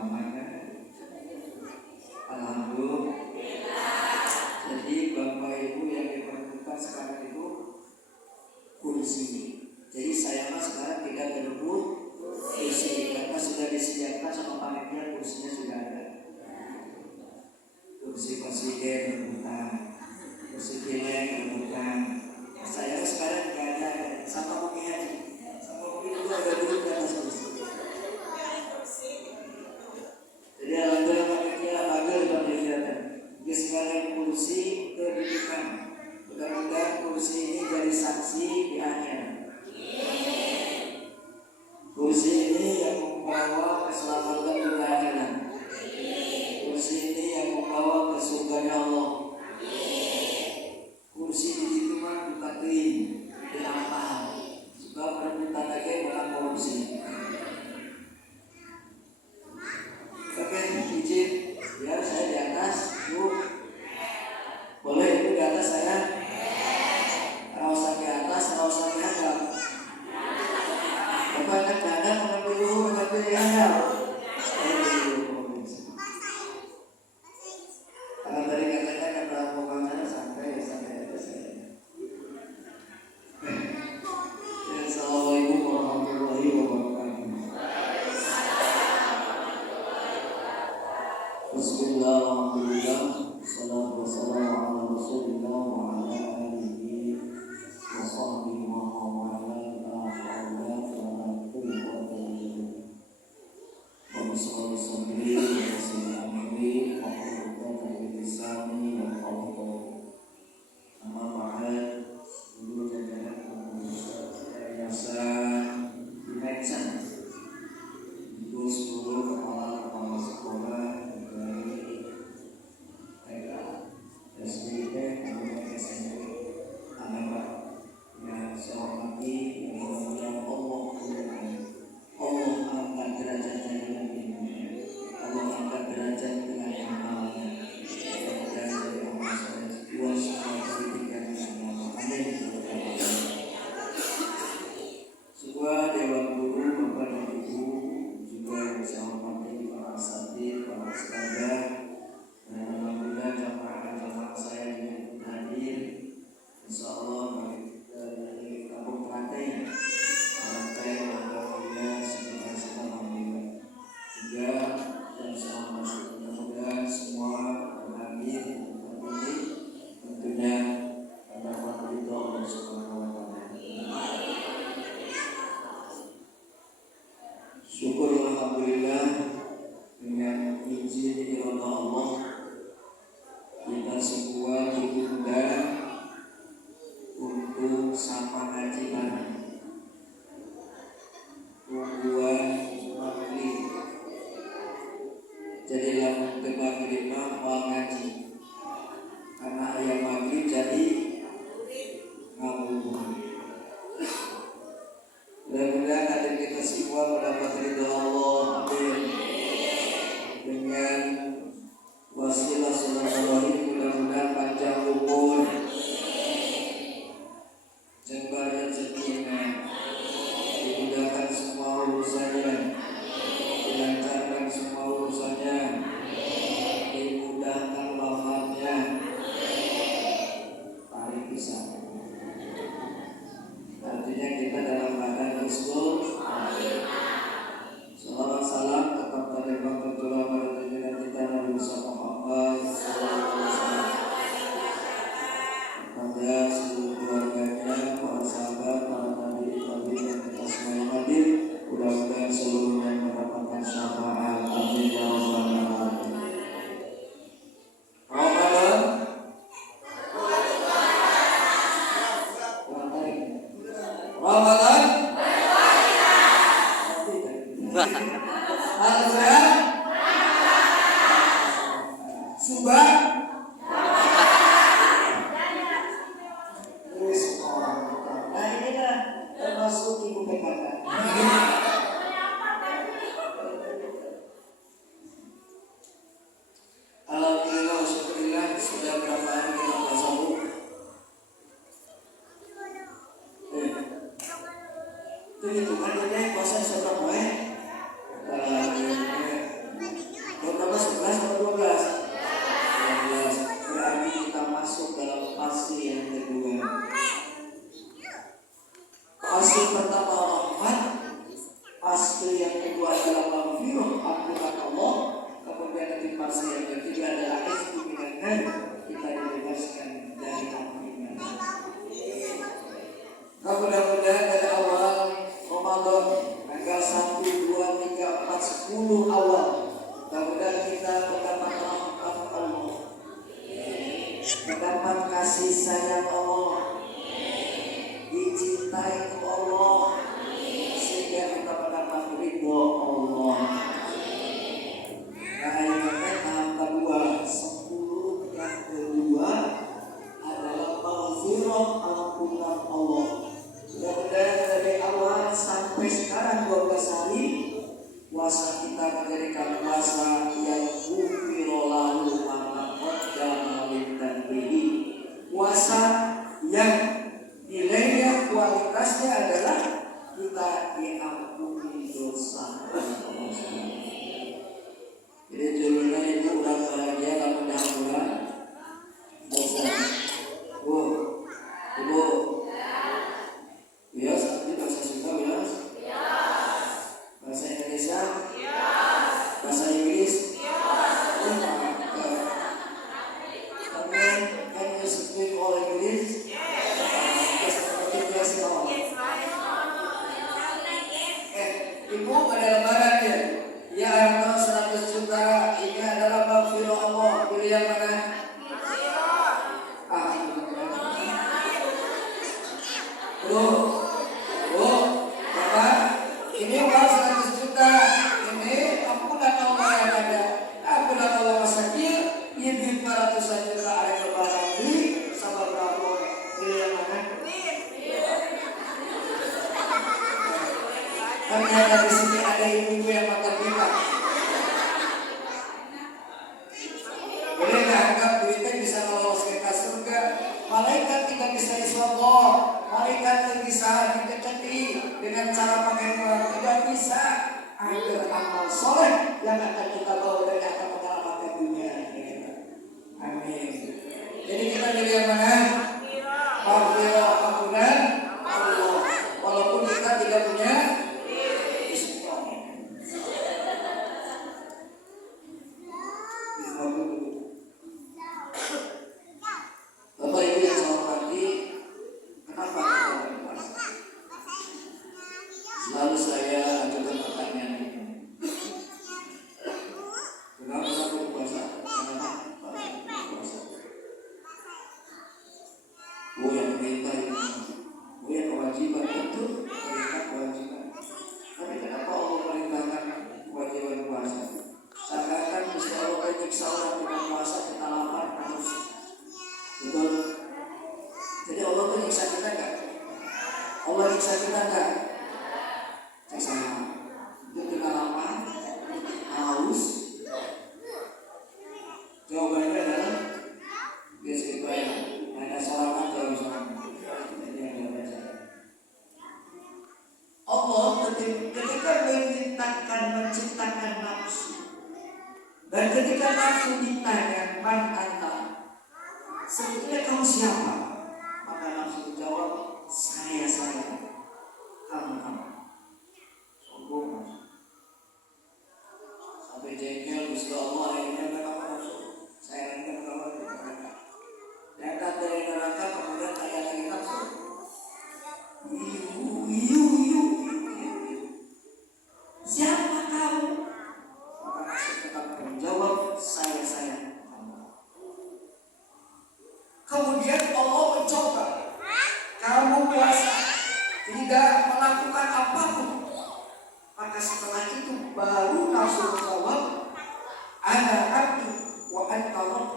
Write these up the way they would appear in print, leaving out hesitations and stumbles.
rekaman kan? Alhamdulillah. Jadi Bapak Ibu yang diperlukan sekarang itu kursi. Jadi saya mah sekarang tidak berebut kursi karena sudah disediakan sama panitia, kursinya sudah ada. Kursi presiden rebutan, kursi pileg rebutan. Saya sekarang tidak ada sama Bumi Haji, sama Bumi itu ada duduk di atas kursi. Jadi alhamdulillah panitia bagus panitia. Jadi sekarang kursi kedudukan. Mudah-mudahan kursi ini jadi saksi di akhir. Kursi ini yang membawa keselamatan dunia akhirat. Kursi ini yang membawa ke surganya Allah. Kursi di situ mah dikatain, diampal. Sebab rebutan lagi bukan korupsi. Oke, izin ya saya di atas, Bu. Boleh itu di atas saya? Kalau saya di atas, kalau saya di atas. Bapak kan kadang mengambil dulu, mengambil di handal. Karena tadi katanya kata pokoknya sampai aja saya. Assalamualaikum warahmatullahi wabarakatuh. Bismillah, alhamdulillah, salatu wassalamu ala rasulillah wa ala alihi wa sahbihi wa mawala la hawla wa la quwwata illa billah. Wa sallallahu sabri wa sallam amri wa qurrata lisani wa qawli. Amma ba'd, dulu jajaran yayasan Dimension itu 10 kepala sekolah dari TK, SD, kemudian SMP, anak yang saya hormati, yang mudah-mudahan Allah angkat derajatnya dengan ilmu, Allah angkat derajat dengan amalnya, dan dari amal saya dua semua pendidikan yang agama. Amin. Sebuah dewan guru, bapak dan ibu, juga yang saya hormati para asatidz, para ustadzah, dan alhamdulillah jamaah saya juga ikut hadir. Insyaallah dari kampung Klaten, alhamdulillah sekitar alhamdulillah. Juga dan saya mudah-mudahan semua hadir ini tentunya mendapat ridho Allah Subhanahu wa taala. Syukur alhamdulillah dengan izin irada Allah kita semua diundang untuk sama ngaji bareng. Tungguan maghrib. Jadi lamun teu maghrib mah ngaji. Karena aya maghrib jadi ngabuburit. Mudah-mudahan hati kita semua mendapat ridha Allah. Amin. Dengan wasilah silaturahim mudah-mudahan panjang umur, jembar rezekinya, dimudahkan semua urusannya, dilancarkan semua urusannya, dimudahkan wafatnya. Tarik pisah. Artinya kita dalam keadaan husnul salawat salam tetap terlibat tertulah pada junjungan kita Nabi Muhammad sallallahu alaihi wasallam, kepada seluruh keluarganya, para sahabat, para tabi'in dan kita semua yang hadir. Mudah-mudahan seluruhnya mendapatkan syafaat. Amin ya rabbal alamin. Ramadan Subah nah ini kan termasuk ibu PKK. Alhamdulillah, syukurillah, sudah berapa hari kita tasawuf? Itu hitungan ini puasa seberapa ya? 10 awal. Mudah-mudahan kita mendapat rahmat Allah, mendapat kasih sayang Allah, dicintai Allah, sehingga kita mendapat ridho Allah. Nah, yang tahap kedua, 10 yang kedua adalah maghfirah, ampunan Allah. Mudah-mudahan dari awal sampai sekarang 12 hari puasa kita menjadikan puasa yang ghufira lahu ma qaddama min dhanbihi, puasa yang nilainya, kualitasnya adalah kita diampuni dosa. Jadi judulnya itu udah bahagia kalau mudah-mudahan dosa. Ibu, bias, ini bahasa Sunda bias? Bahasa Indonesia? Bahasa Inggris? Amin. Can you speak all English? Ibu pada lebaran ya? Ya, harta 100 juta ini adalah maghfirah Allah. Pilih yang mana? Bapak, ini uang 100 juta. Ini ampunan Allah yang ada. Ampunan Allah masakir. Ini 400 juta ada lebaran di sama berapa? Pilih yang mana? Kami ada di sini, ada ibu-ibu yang makan kita. Boleh nggak anggap duitnya bisa meloloskan ke surga? Malaikat tidak bisa disogok, malaikat tidak bisa didekati dengan cara pakai uang, tidak bisa. Ada amal soleh yang akan kita bawa dari akan menyelamatkan dunia kita. Amin. Jadi kita jadi yang mana? Maghfirah, ampunan Allah. Walaupun kita tidak punya. Bapak Ibu yang saya hormati, kenapa kita berpuasa? Selalu saya ajukan pertanyaan ini. Kenapa berpuasa? Kenapa berpuasa? Yang perintah ini, yang kewajiban itu, perintah kewajiban. Tapi kenapa Allah perintahkan kewajiban puasa? Seakan-akan mesti Allah menyiksa orang dengan puasa, kita lapar harus. Betul. Jadi Allah tuh nyiksa kita enggak? Allah nyiksa kita enggak? Nyiksa. Itu kita lapar, haus. Jawabannya adalah yes, kita ya. Ada salaman jauh sama. Allah ketika menciptakan nafsu, dan ketika nafsu ditanya man anta, sebetulnya kamu siapa? Maka nafsu menjawab, saya. Kamu. Sombong. Sampai jengkel, Gusti Allah akhirnya kamu nafsu. Saya akan kamu di neraka. Datang dari neraka kemudian saya lagi nafsu. Siapa kamu? Maka nafsu tetap menjawab, saya. Kemudian Allah mencoba, kamu puasa, tidak melakukan apapun. Maka setelah itu baru nafsu menjawab, ana abdu wa anta rabb.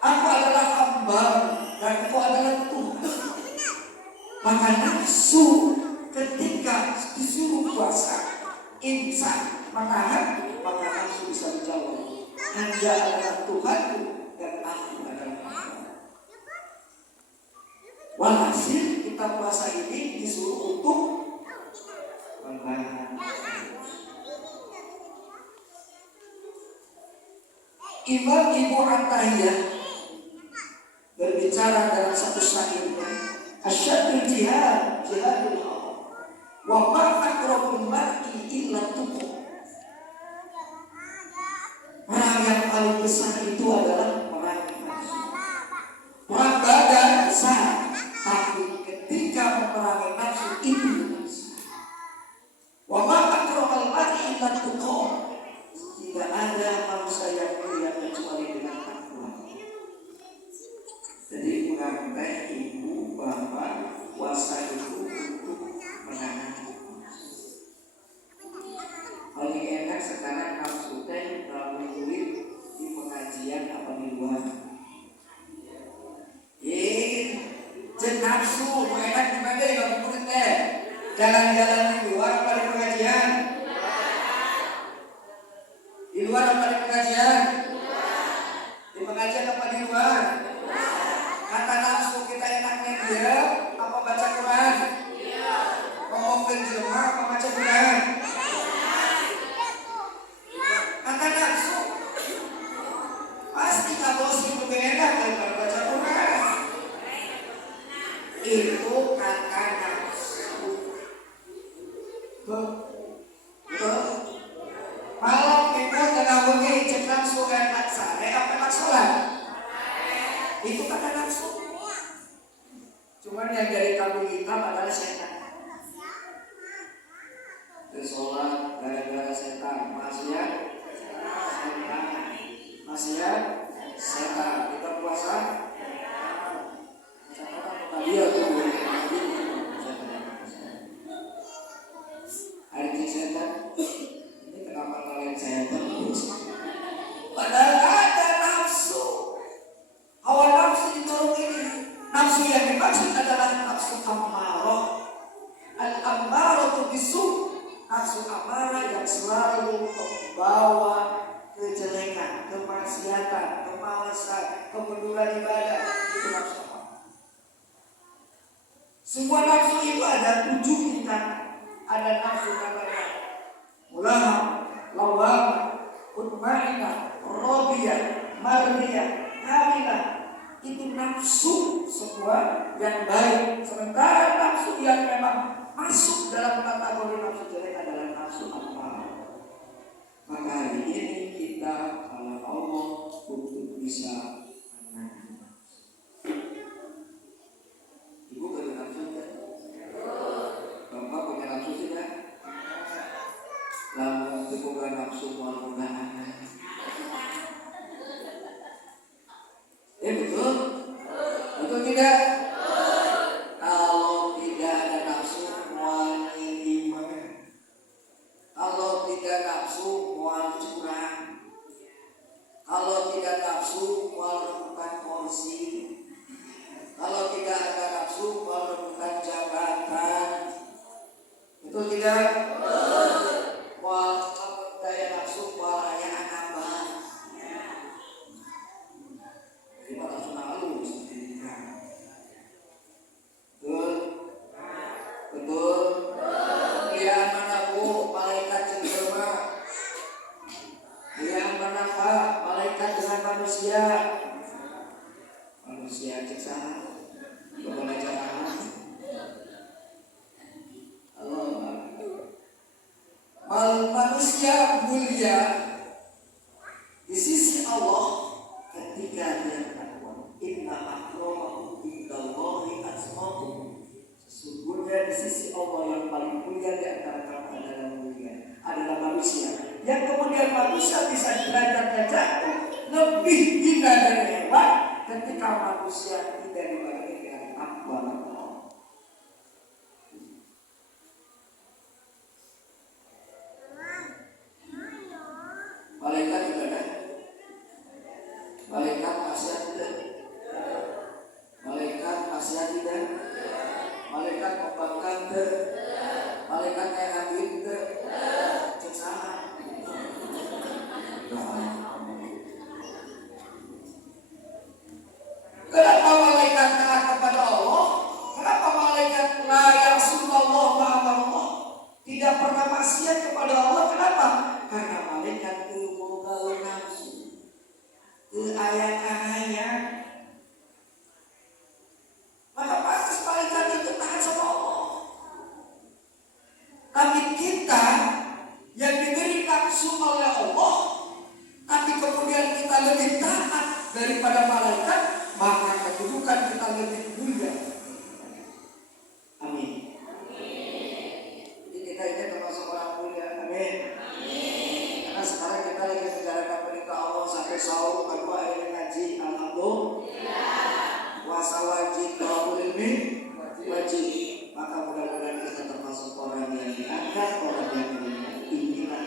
Aku adalah hamba dan engkau adalah Tuhan. Maka nafsu ketika disuruh puasa, insan, maka nafsu bisa menjawab, Anda adalah Tuhanku dan aku adalah hamba. Walhasil kita puasa ini disuruh untuk menahan. Imam Ibu Attahiyah berbicara dalam satu syairnya, asyadul jihad, jihadul hawa, wa ma'akrabul mar'i illa tubuh. Perang yang paling besar itu adalah perang nafsu. Perang badan besar, tapi ketika memerangi nafsu itu besar. Wa ma'akrabul mar'i illa paling enak sekarang nafsu teh ngabuburit di pengajian apa di luar? Jen nafsu enak di mana ya ngabuburit teh? Jalan-jalan di luar apa di pengajian? Di luar apa di pengajian? Di pengajian apa di luar? Kata nafsu kita enaknya dia apa baca Quran? Ngomong ke jelema apa baca Quran? Kata nafsu pasti kabos itu lebih enak daripada baca Quran. Itu kata nafsu. Malam minggu tengah wengi cek nafsu enak sare apa enak sholat? Itu kata nafsu. Cuman yang dari kambing hitam adalah setan. Sholat gara-gara setan, maksiat setan, maksiat setan. Kita puasa dia tuh hari setan. Ini kenapa kalian setan? Padahal ada nafsu. Hawa nafsu ditolong ini. Nafsu yang dimaksud adalah nafsu ammarah. Al-ammarah itu bisu. Nafsu amarah yang selalu membawa kejelekan, kemaksiatan, kemalasan, kemunduran ibadah. Itu nafsu amarah. Semua nafsu itu ada 7 tingkatan. Ada nafsu namanya mulama, lawama, mutmainah, radiyah, mardiyah, kamilah. Itu nafsu semua yang baik. Sementara nafsu yang memang masuk dalam kategori nafsu jelek adalah nafsu amarah. Maka hari ini kita oleh Allah untuk bisa menahan nafsu. Ibu punya nafsu tidak? Bapak punya nafsu tidak? Lalu ibu punya nafsu mau anak. Betul? Betul tidak? Kalau tidak ada nafsu mual iman. Kalau tidak nafsu mual curang. Kalau tidak nafsu mual rebutan kursi. Kalau tidak ada nafsu mual rebutan jabatan. Betul tidak? Mual daya nafsu mual ayah anak. Betul. Pilihan mana bu? Malaikat cenderma. Pilihan mana pak? Malaikat dengan manusia. Manusia ceksahan. Boleh jangan. Manusia mulia di sisi Allah ketika dia bertakwa. Inna akramakum indallahi atqakum. Sesungguhnya di sisi Allah yang paling mulia di antara kamu adalah manusia. Yang kemudian manusia bisa derajatnya jatuh lebih hina dari hewan ketika manusia tidak dibagi dengan takwa Allah. Malaikat juga ada. Malaikat maksiat tidak. Malaikat maksiat tidak. Malaikat membangkang tidak. Malaikat yang hadir tidak. Ceksahan. Kenapa malaikat taat kepada Allah? Kenapa malaikat la ya'sunallah ma'amallah? Tidak pernah maksiat kepada Allah. Kenapa? Karena malaikat itu mau nafsu. Itu ayat-ayat. Maka pasti malaikat itu taat sama Allah. Tapi kita yang diberi nafsu oleh Allah, tapi kemudian kita lebih taat daripada malaikat, maka kedudukan kita lebih mulia. Amin. Jadi kita ini termasuk orang mulia. Amin. Karena sekarang kita lagi menjalankan perintah Allah sampai sahur, kedua ini ngaji. Alhamdulillah. Puasa wajib, tawabul ilmi wajib. Maka mudah-mudahan kita termasuk orang yang diangkat, orang yang mulia. Inilah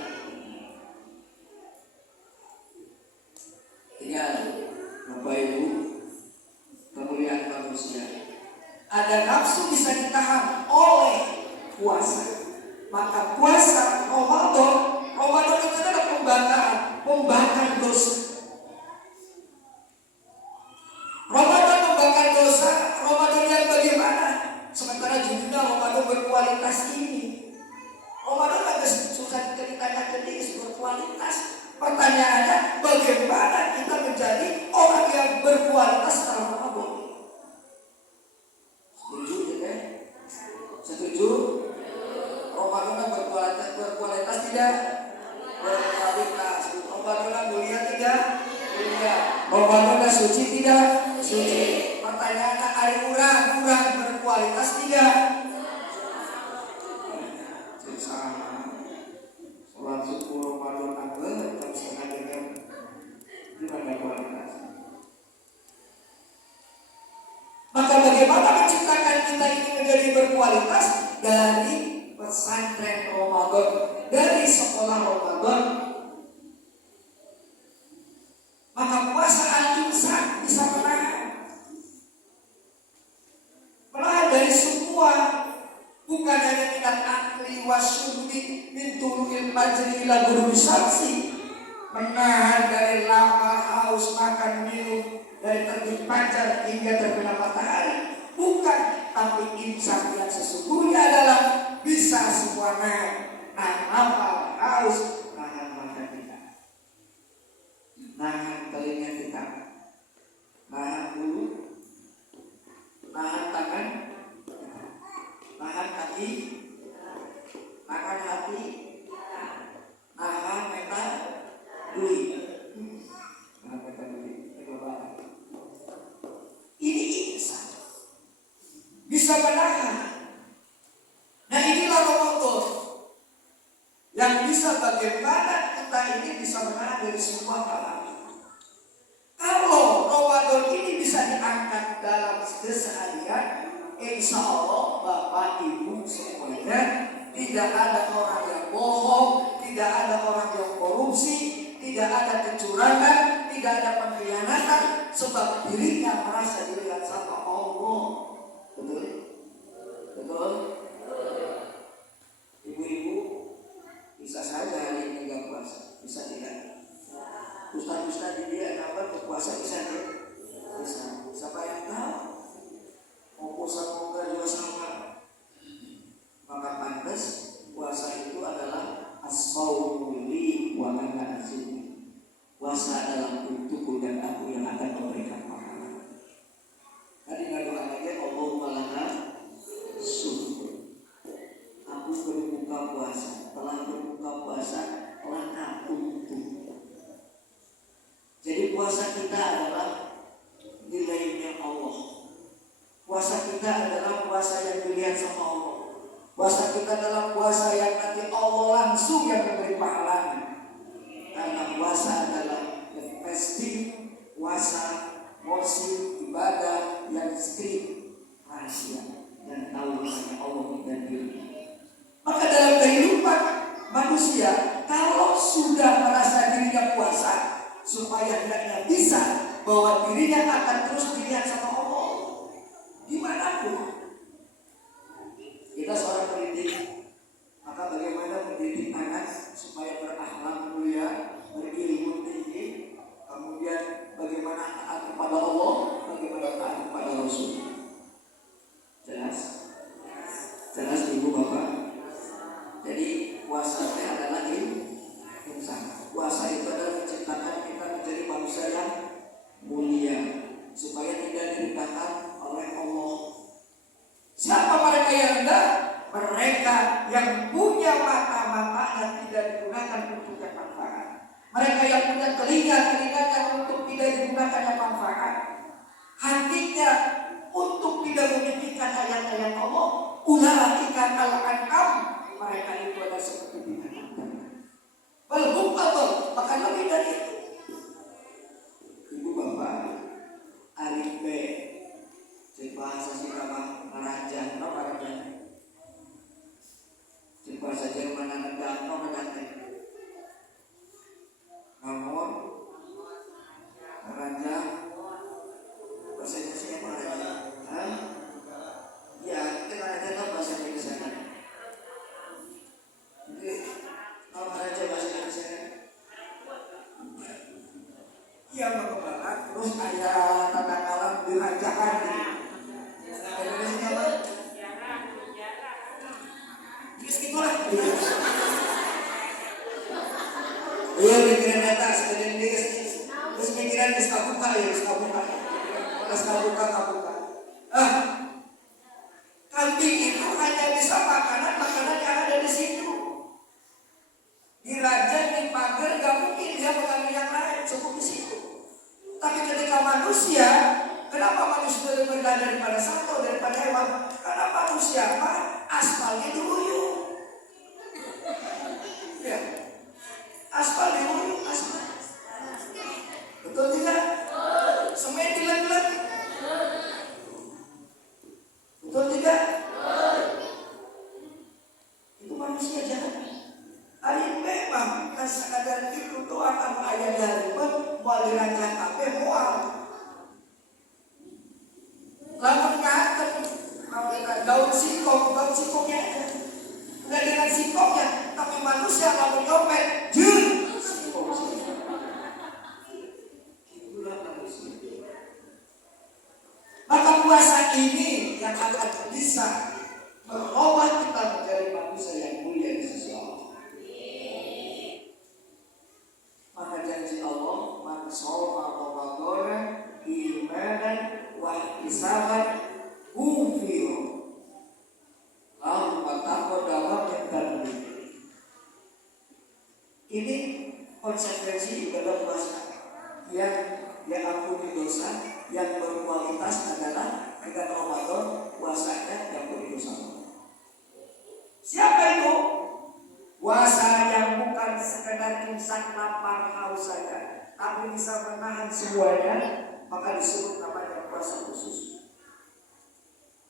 membakar dosa. Ramadan membakar dosa. Ramadan yang bagaimana? Sementara judulnya Ramadan berkualitas ini. Ramadan agak susah ditanya jenis berkualitas. Pertanyaannya, bagaimana kita menjadi orang yang berkualitas dalam Ramadan? Setuju ya? Setuju? Ramadan berkualitas tidak? Berkualitas. Ramadan mulia tidak? Mulia. Ramadan suci tidak? Suci. Pertanyaannya, hari kurang berkualitas tidak? Sama. Sholat subuh Ramadan jam setengah jam gimana kualitas? Maka bagaimana menciptakan kita ini menjadi berkualitas? Dari pesantren Ramadan, dari sekolah Ramadan. Maka puasa al-imsak bisa menahan dari semua, bukan hanya minat akli wasyubi min turunil majri ila ghurubi syamsi, menahan dari lapar, haus, makan, minum, dari terbit fajar hingga terbenam matahari, bukan, tapi imsak yang sesungguhnya adalah bisa semua nahan lapar, haus, nahan makan kita, nahan telinga kita, nahan mulut, nahan tangan, nahan kaki, nahan hati, nahan mata duit. Ini bisa menahan. Nah, inilah Ramadan yang bisa bagaimana kita ini bisa menahan dari semua hal. Kalau Ramadan ini bisa diangkat dalam keseharian, insya Allah Bapak Ibu semuanya, tidak ada orang yang bohong, tidak ada orang yang korupsi, tidak ada kecurangan, tidak ada pengkhianatan, sebab dirinya merasa dilihat sama Allah. Betul? Betul? Ibu-ibu bisa saja hari ini gak puasa, bisa tidak? Ustaz-ustaz di dia apa berpuasa bisa tidak? Bisa. Siapa yang tahu? Mau puasa mau enggak juga sama. Maka pantas puasa itu adalah as-shaumu li wa ana azim. Puasa adalah untukku dan aku yang akan memberikan pahala. Tadi doa lagi Allahumma lana syukur. Aku berbuka puasa, telah berbuka puasa lana untuk. Jadi puasa kita adalah nilainya Allah. Puasa kita adalah puasa yang dilihat sama Allah. Puasa kita adalah puasa yang nanti Allah langsung yang memberi pahalanya. Karena puasa adalah festif, puasa, worship, ibadah yang skrip, rahasia, dan tahu hanya Allah dan diri. Maka dalam kehidupan manusia, kalau sudah merasa dirinya puasa, supaya hendaknya bisa bahwa dirinya akan terus dilihat sama Allah dimanapun. Kita seorang pendidik, maka bagaimana mendidik anak supaya berakhlak mulia, berilmu tinggi, kemudian bagaimana taat kepada Allah, bagaimana taat kepada Rasul. Jelas? Jelas ibu bapak. Jadi puasa itu adalah imsak. Puasa itu adalah menciptakan kita menjadi manusia yang mulia, supaya tidak direndahkan oleh Allah. Siapa mereka yang rendah? Mereka yang punya mata-matanya tidak digunakan untuk yang manfaat. Mereka yang punya telinga-telinganya untuk tidak digunakan yang manfaat. Hatinya untuk tidak memikirkan ayat-ayat Allah. Ulaika kal-an'am. Mereka itu adalah seperti binatang. Balhum adall, bahkan lebih dari itu. Ibu bapak, alif B, bahasa Singapura, ngarajan, no ngarajan. Bahasa Jerman nendang, no nendang. Namun, ngarajan, bahasa Indonesia apa ngarajan? Hah? Ya, kita ngarajan no bahasa Indonesia. Jadi, no ngarajan bahasa Indonesia. terus ada tata kalam dirajakan. Indonesia apa? Terus gitulah. Iya pikiran data sekalian dia terus pikiran kabuka ya kabuka. Pas kabuka. Kambing itu hanya bisa makanan yang ada di situ. Dirajang, dipagar, gak mungkin dia mengambil yang lain, cukup di situ. Tapi ketika manusia, kenapa manusia lebih rendah daripada satu, daripada hewan? Karena manusia aspalnya diruyung. Ya, aspal diruyung, aspal. Betul tidak? Semen dilet-let. Betul tidak? Itu manusia jahat. Hari memang sekadar itu doang apa ayah dari pun mau dirancang kafe mual. Lamun ngaten daun singkongnya aja. Udah dengan singkongnya, tapi manusia lamun nyopet, singkong. Itulah manusia. Maka puasa ini yang akan bisa merubah kita menjadi manusia yang mulia di sisi Allah. Maka janji Allah, man shoma Ramadan imanan wa ihtisaban ghufira lahu ma taqaddama min dhanbi. Ini konsekuensi dalam puasa yang diampuni dosa, yang berkualitas adalah dengan Ramadan puasanya yang berdosa. Siapa itu? Puasa yang bukan sekedar imsak lapar haus saja, tapi bisa menahan semuanya, maka disebut namanya puasa khusus.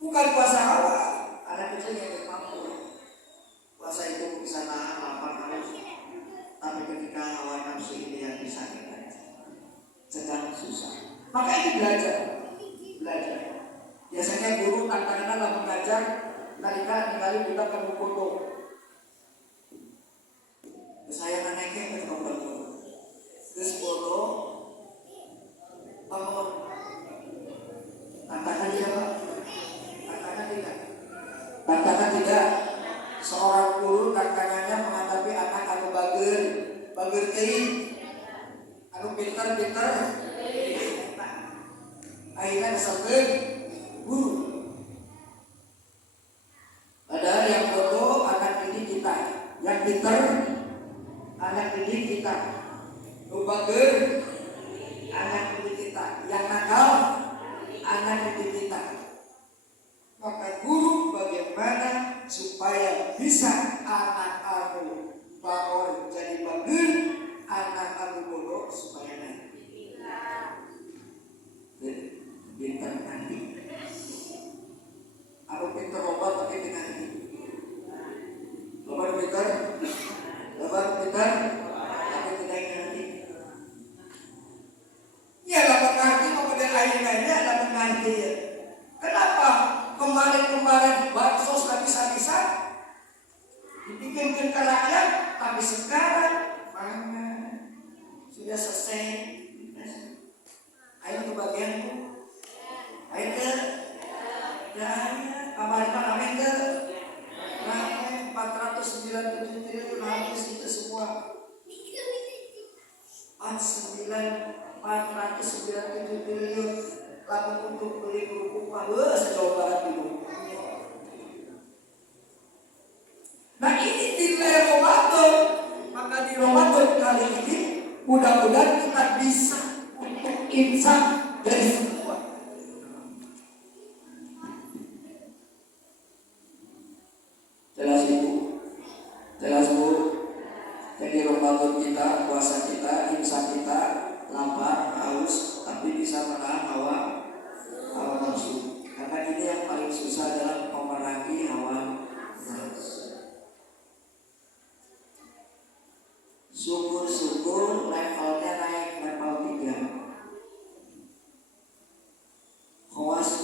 Bukan puasa hawa, anak kecil yang mampu. Puasa itu bisa nahan lapar haus, tapi ketika hawa nafsu ini yang bisa kita sedang susah. Maka ini belajar. Biasanya guru tantangan dalam mengajar, nalika kali kita perlu foto. Saya naiknya ke tempat foto. Terus foto bangun. Tantangan dia Pak? Tantangan tidak. Seorang guru tantangannya menghadapi anak anu bager teuing, anu pintar. Akhirnya disebut guru. Padahal yang foto anak didik kita, yang pintar anak didik kita, bager anak didik kita, yang nakal anak didik kita. Maka guru bagaimana supaya bisa anak anu bangun jadi bager, anak anu bodoh supaya nanti pintar nanti. Aku pintar obat tapi dengan nanti. Obat pintar tapi tidak nanti. Ya dapat ngerti kemudian akhirnya dapat ngerti. Kenapa kemarin bansos habis-habisan dibikinkan ke rakyat, tapi sekarang mana sudah selesai. Ayo ke bagianku. Ayo ke kemarin amin ke 497 triliun habis itu semua. 497 triliun lalu untuk beli kerupuk sejauh barat dulu. Nah ini nilai Ramadan. Maka di Ramadan kali ini mudah-mudahan kita bisa untuk imsak dari semua. Jelas Bu. Jadi Ramadan kita, puasa kita, imsak kita, lapar, haus, tapi bisa menahan hawa nafsu. Karena ini yang paling susah adalah memerangi hawa nafsu. Syukur-syukur levelnya naik level 3. Khawas.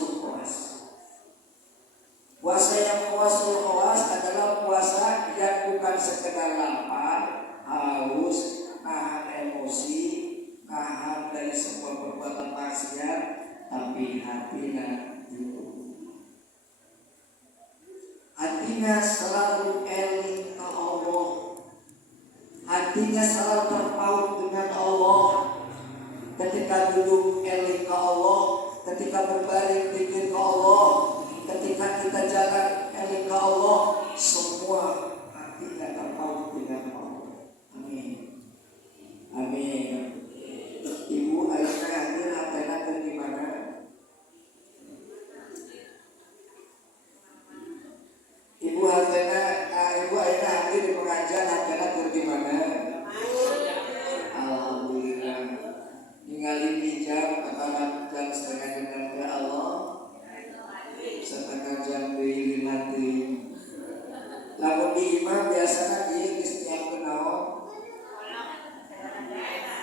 Puasa yang khawas adalah puasa yang bukan sekedar lapar, haus, nahan emosi, nahan dari semua perbuatan hatinya itu. Hatinya selalu eling ke Allah. Hatinya selalu terpaut dengan Allah. Ketika duduk eling ke Allah, ketika berbaring pikir ke Allah, ketika kita jalan eling ke Allah, semua hatinya terpaut dengan Allah. Amin. Amin. Ibu Aisyah hadir hatena di mana? Ibu Aisyah hadir di pengajian hatena di mana? Alhamdulillah. Ningali hijab antara jam setengah jam ke Allah, setengah jam di nanti. Lalu di imam biasanya dia setiap kenal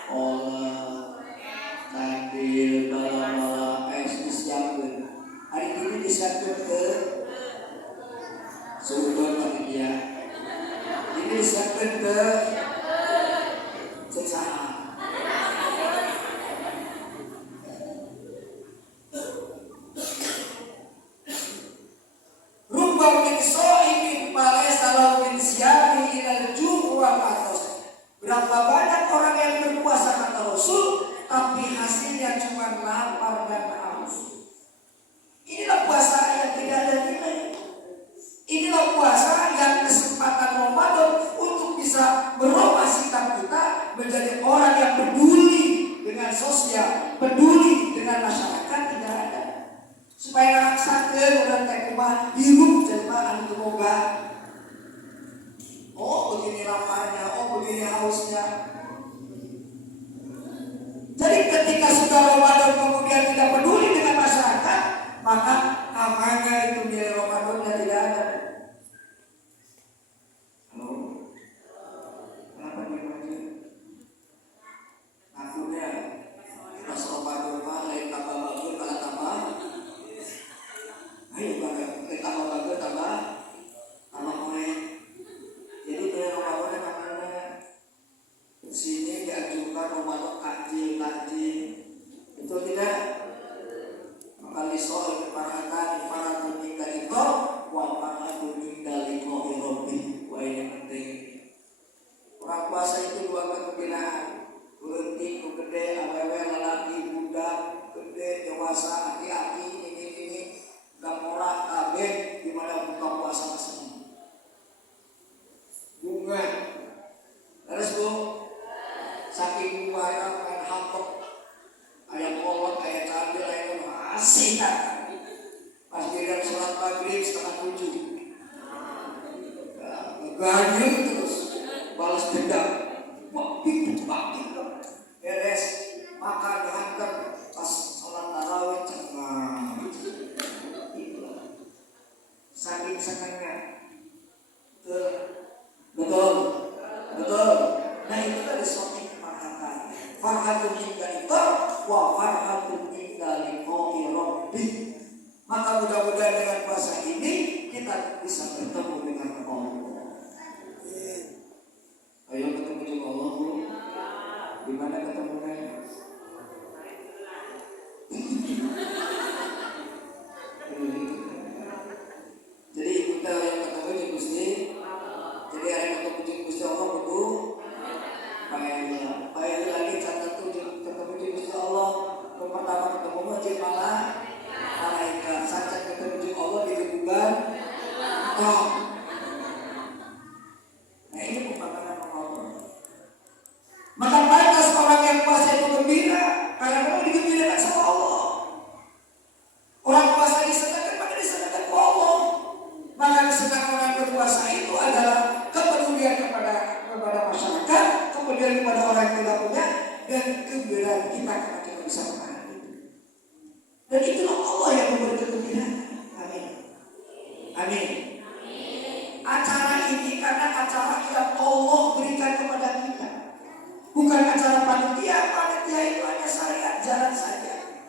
Allah takbir bala disiapkan. Hari ini disiapkan ke sumber panitia. Ini disiapkan ke sesaat. Berapa banyak orang yang berpuasa kata Rasul, tapi hasilnya cuma lapar dan haus. Inilah puasa yang tidak ada nilai. Inilah puasa yang kesempatan Ramadan untuk bisa merubah sikap kita menjadi orang yang peduli dengan sosial, peduli dengan masyarakat tidak ada. Supaya sakit dan tekuma hidup jemaah semoga. Oh begini laparnya, oh begini hausnya. Jadi ketika sudah Ramadan kemudian tidak peduli dengan masyarakat, maka kamarnya itu nilai Ramadannya tidak ada. Halo? Kenapa dimana? Akunya pas Ramadan mah lain tambah bagus malah tambah. Ayo lain tambah bagus tambah mulai. Jadi dari Ramadan namanya sini diajukan Ramadan kaji itu tidak maka soal keparatan para tinggal itu wapana tinggal di kohirobi. Wah ini penting. Orang puasa itu dua kegembiraan. Berhenti gede, awewe lelaki budak gede dewasa aki-aki ini gamora kabeh di mana buka puasa masing. Bunga terus bu saking buahnya main hampok ayam kolot kayak cabai ayam masih kan pas dia sholat maghrib 6:30 ngeganyung terus balas dendam waktu beres makan dihantam pas sholat tarawih cengang saking senangnya betul. Nah itu ada suatu kefarhatan. Farhatun inda itu wa farhatun inda liqa'i rabbih. Maka mudah-mudahan dengan puasa ini kita bisa bertemu dengan Allah. Ayo ketemu dengan Allah Bu. Di mana ketemunya? Jadi kita yang ketemu di Gusti. Jadi ada ketemu di Gusti Allah betul. Payah lagi catat tuh ketemu di Gusti Allah. Pertama ketemu masjid malah malaikat. Saja ketemu di Allah di kuburan. Nah ini pemakanan Allah. Maka pantas orang yang puasa itu gembira karena memang digembirakan sama Allah. Orang puasa disenangkan maka disenangkan ke Allah. Maka kesenangan orang berpuasa itu adalah kepedulian kepada masyarakat, kemudian kepada orang yang tidak punya, dan kegembiraan kita karena kita bisa makan. Dan itulah Allah yang memberi kegembiraan. Amin. Amin. Acara ini karena acara yang Allah berikan kepada kita, bukan acara panitia. Panitia itu hanya syariat jalan saja.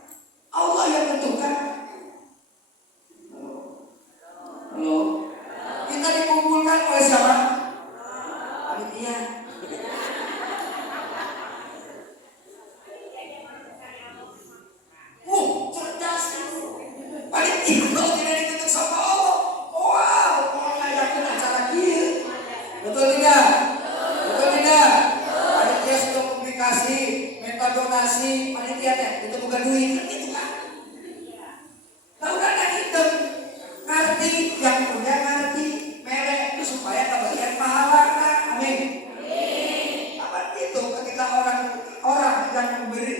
Allah yang tentukan. Halo. Kita dikumpulkan oleh siapa? Panitia. Cerdas itu. ngasih panitia teh itu bukan duit kan gitu kan. Tahu kan itu ngerti yang punya ngerti merek itu supaya kebagian pahala kan. Amin. Apa itu ketika orang yang memberi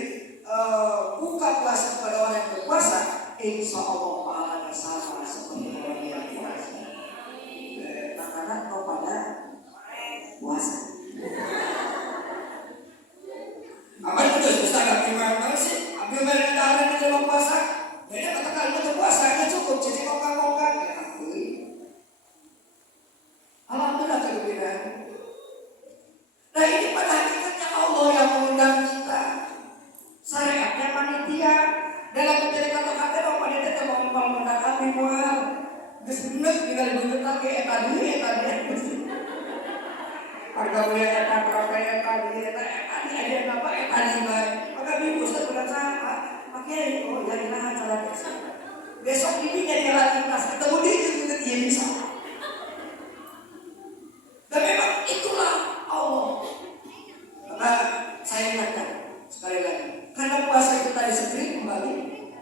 buka puasa kepada orang yang berpuasa, insya Allah pahalanya sama seperti orang yang puasa. Karena kau pada puasa. Apa itu susah gak gimana sih? Ambil merek tahan di dalam puasa. Jadi katakan itu puasanya cukup jadi kokang-kokang ya akui. Alhamdulillah kelebihan. Nah ini pada hakikatnya Allah yang mengundang kita. Syariatnya panitia dalam menjadi kata-kata bahwa panitia mau mengundang kami mual. Gesundek tinggal bungut lagi tadi. Harga beli protein tadi ada apa tadi baik. Maka minggu sudah sama. Pakai oh jadi nah cara biasa. Besok ini jadi lagi kelas ketemu dia juga dia bisa. Dan memang itulah Allah. Maka saya ingatkan sekali lagi. Karena puasa itu tadi sekali kembali.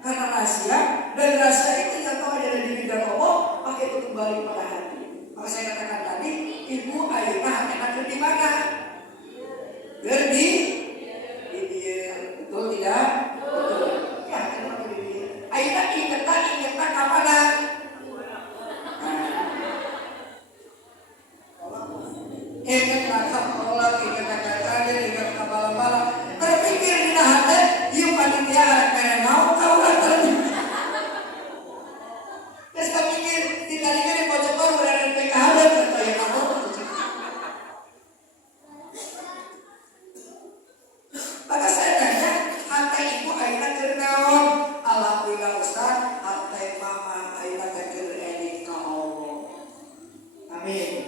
Karena rahasia dan rahasia itu yang tahu ada di bidang Allah. Maka itu kembali pada hati. Maka saya katakan tadi, ibu ayah hati di mana? Di dia, betul tidak? Betul. Ya, kenapa di dia? Ayah ingetan kapan? Ingatlah sekolah, ingatlah kajian, ingatlah malam-malam. Terpikir di hati, yang panitia anak mau tahu kan terpikir. Terus kepikir tinggalnya di pojok baru dan PKH dan bertanya kamu. Maka saya tanya, hati ibu aina kernaon. Alhamdulillah Ustaz, hati mama aina kernaon ka Allah. Amin.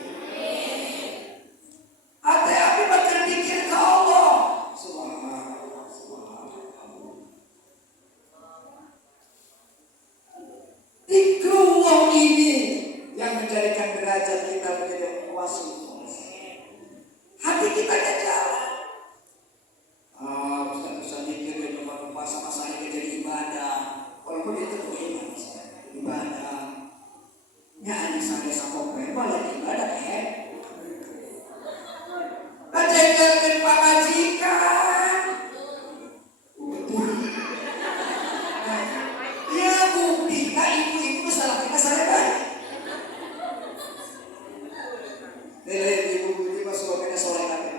Hati aku berpikir ke Allah. Subhanallah. Dikruwah ini yang menjadikan derajat kita menjadi puasa. Hati kita jalan. Ustaz mikir dia cuma puasa ini jadi ibadah. Walaupun itu ibadah. Ya ini saya sampai boleh ibadah Menjaga pamajikan. Ya bukti ibu salah kita baik. Ibu ini masuk ke sore kami.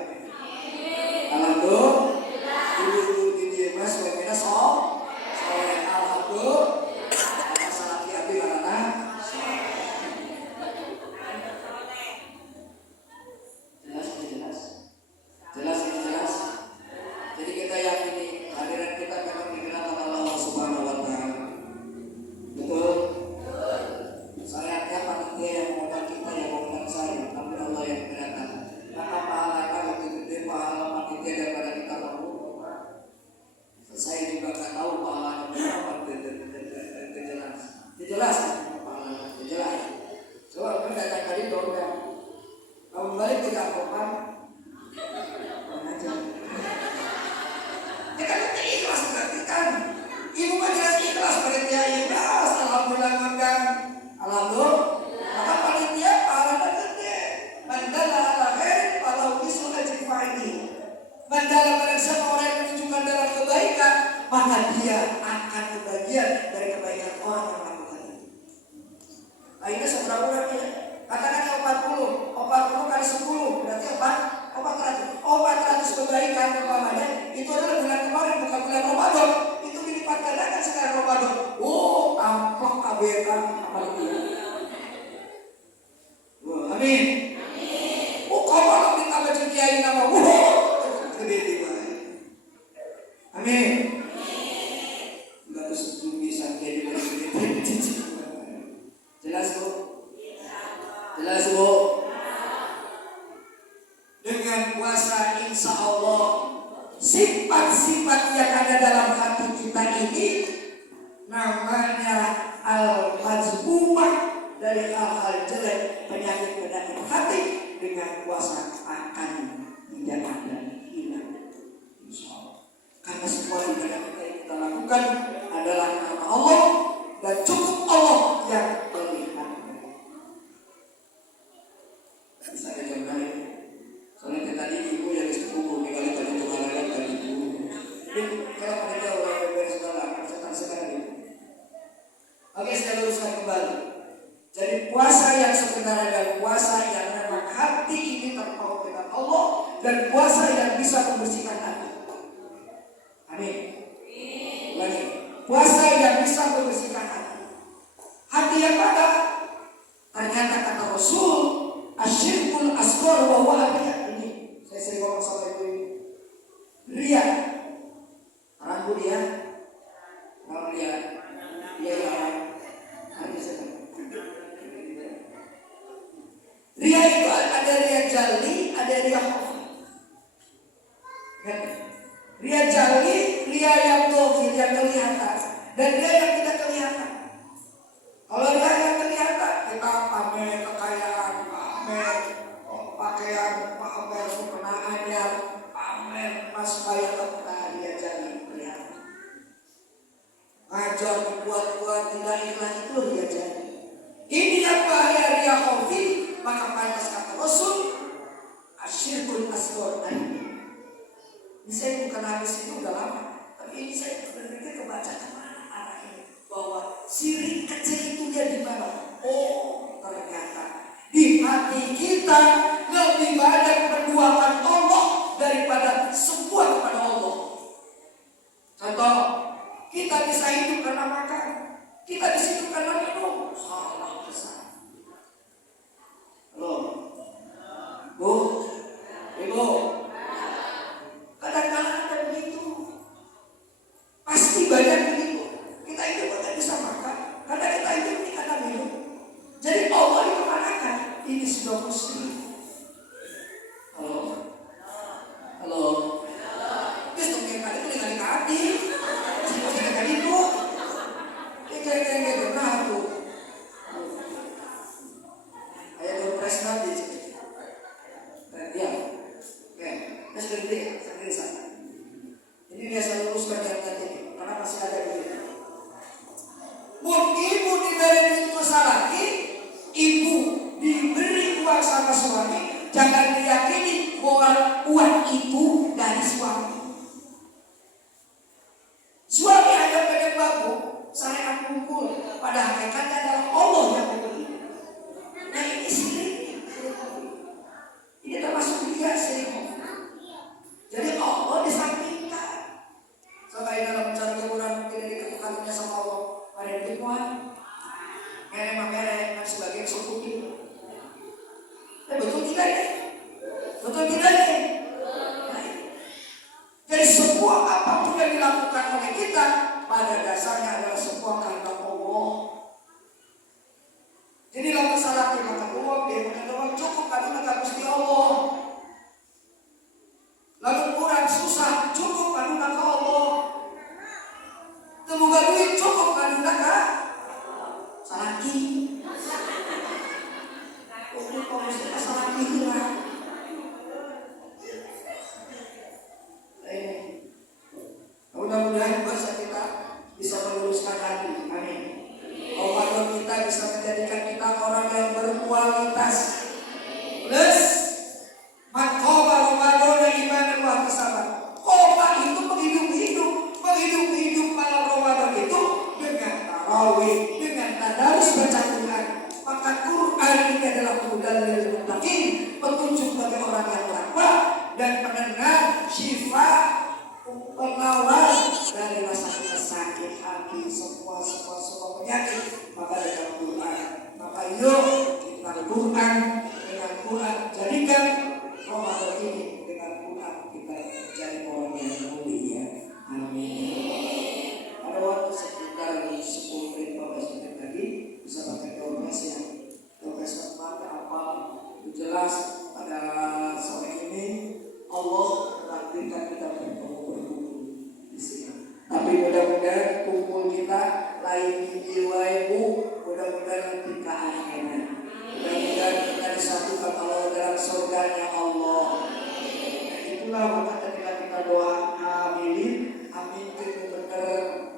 Alhamdulillah. Ibu ini masuk ke sore. Alhamdulillah. Masalah kiabi karena jelas. Jadi kita yakini hadirat kita memang dikenakan Allah Subhanahu wa taala. Betul? Saya panitia yang mengundang kita yang mengundang saya, tapi Allah yang mendatang. Maka pahala lebih gede pahala panitia daripada kita mampu. Saya juga tak tahu pahalanya berapa jelas pahalanya jelas. Coba kita datang kali dong ya. Kamu balik ke kampung ya kan kita ikhlas berarti kan. Ibu kan jelas ikhlas panitia ikhlas. Alhamdulillah makan. Alhamdulillah. Maka panitia pahalanya gede. Mandala ala khair walau bisul ajri fa'ini. Mandala pada siapa orang yang menunjukkan dalam kebaikan, maka dia akan kebagian dari kebaikan orang yang melakukan itu. Akhirnya seberapa berarti? Katakan 40 kali 10 berarti 400 kebaikan umpamanya itu adalah bulan kemarin bukan bulan Ramadan. Itu dilipat gandakan sekarang Ramadan. Oh, tampak kabekan apalagi. Amin. Oh, kalau ditambah kiai nama gede banget. Amin. Enggak terus bisa jadi gede. Jelas Bu? Jelas Bu? Dengan puasa insya Allah sifat-sifat yang ada dalam hati kita ini namanya al-majmumah dari hal-hal jelek penyakit hati. Dengan puasa akan tidak ada hilang insya Allah. Karena semua puasa yang bisa membersihkan hati. Amin. Lagi, puasa yang bisa membersihkan hati. Hati yang mana? Ternyata kata Rasul, asyirkul asghar wa huwa riya. Ini saya sering ngomong sama ibu ini. Riya. Ragu dia. Kalau dia ya. Riya itu ada riya jali, ada riya khafi. Riya jali, riya yang dohir, yang kelihatan, dan riya yang tidak kelihatan. Kalau riya yang kelihatan, kita pamer kekayaan, pamer pakaian, pamer kemenaannya, pamer mas bayar kemenangan, riya jali, kelihatan. Ngajar dibuat-buat tidak ikhlas itu riya jali. Ini yang bahaya riya khafi. Maka pantas kata Rasul asyirkul asghar. Ini saya bukan habis itu udah lama, tapi ini saya berpikir kebaca kemana arah ini, bahwa syirik kecil itu dia di mana? Oh, ternyata di hati kita lebih banyak menduakan Allah daripada semua kepada Allah. Contoh, kita bisa hidup karena makan, kita bisa hidup karena minum. Salah besar. Halo, Bu, Ibu, kadang-kadang ada begitu, pasti banyak begitu. Kita hidup tidak bisa makan, karena kita hidup ini karena minum. Jadi Allah dikemanakan? Ini sudah muslim. Halo, halo, terus mungkin kali itu dengan hati, mungkin kali itu, kayak nah tuh. Ayah berpres nanti, dia, saya sendiri sana. Ini dia selalu luruskan yang tadi, karena masih ada begitu. Mungkin ibu diberi duit besar lagi, ibu diberi uang sama suami, jangan diyakini bahwa uang itu dari suami. Suami hanya pengen babu, saya kumpul, pada hakikatnya adalah Allah yang memberi. Nah ini syirik. Ini termasuk dia syirik. Jadi Allah disampingkan. Sampai dalam mencari hiburan tidak diketukannya sama Allah. Ada yang Tuhan, merek dan sebagainya suku. Betul tidak ya? Betul tidak ya? Jadi semua apapun yang dilakukan oleh kita pada dasarnya adalah sebuah kehendak Allah. Jadi kalau salah kita uang, dia bukan uang cukup karena maka Gusti Allah. Lalu kurang susah cukup karena maka Allah. Temukan duit cukup karena maka salaki. Untuk komisi salaki itu lah. Mudah-mudahan bahasa kita bisa meluruskan hati. Amin. Ramadan kita bisa menjadikan kita orang yang berkualitas. Plus, makoma Ramadan iman wa ihtisaban. Koma itu menghidup malam Ramadan itu dengan tarawih, dengan tadarus baca Quran. Maka Quran ini adalah hudan lil muttaqin, petunjuk bagi orang yang bertakwa dan pendengar syifa, pengawal dari rasa sakit hati, semua penyakit. Maka dengan Quran, maka yuk kita Quran dengan Quran, jadikan Ramadan ini dengan Quran kita jadi orang yang mulia. Amin. Pada waktu sekitar 10 menit 15 menit lagi bisa pakai domes yang domes mata apa itu jelas pada sore ini Allah menakdirkan kita berkumpul di sini. Tapi mudah-mudahan kumpul kita lain jiwa ibu, mudah-mudahan nanti ke akhirat. Mudah-mudahan kita disatukan Allah dalam surganya Allah. Nah, itulah maka ketika kita doa aminin, amin itu benar.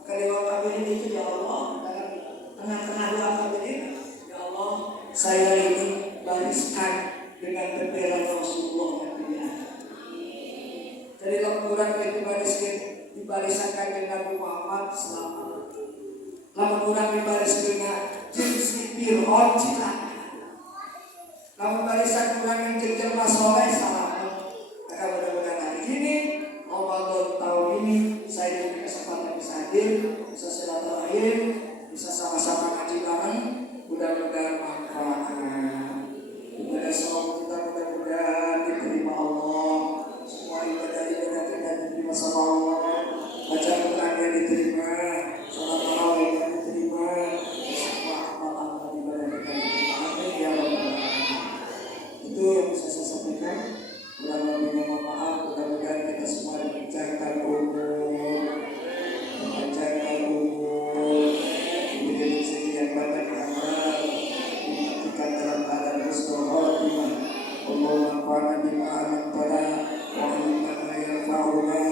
Maka doa aminin itu ya Allah, tengah-tengah doa aminin, ya Allah, saya ini bariskan dengan bendera Rasulullah yang mulia. Jadi Al-Quran itu dibarisakan dengan Nabi Muhammad selama. Lalu kurang dibaris dengan jenis Fir'aun cilaka. Lalu barisan kurang yang jelma soleh salah. punya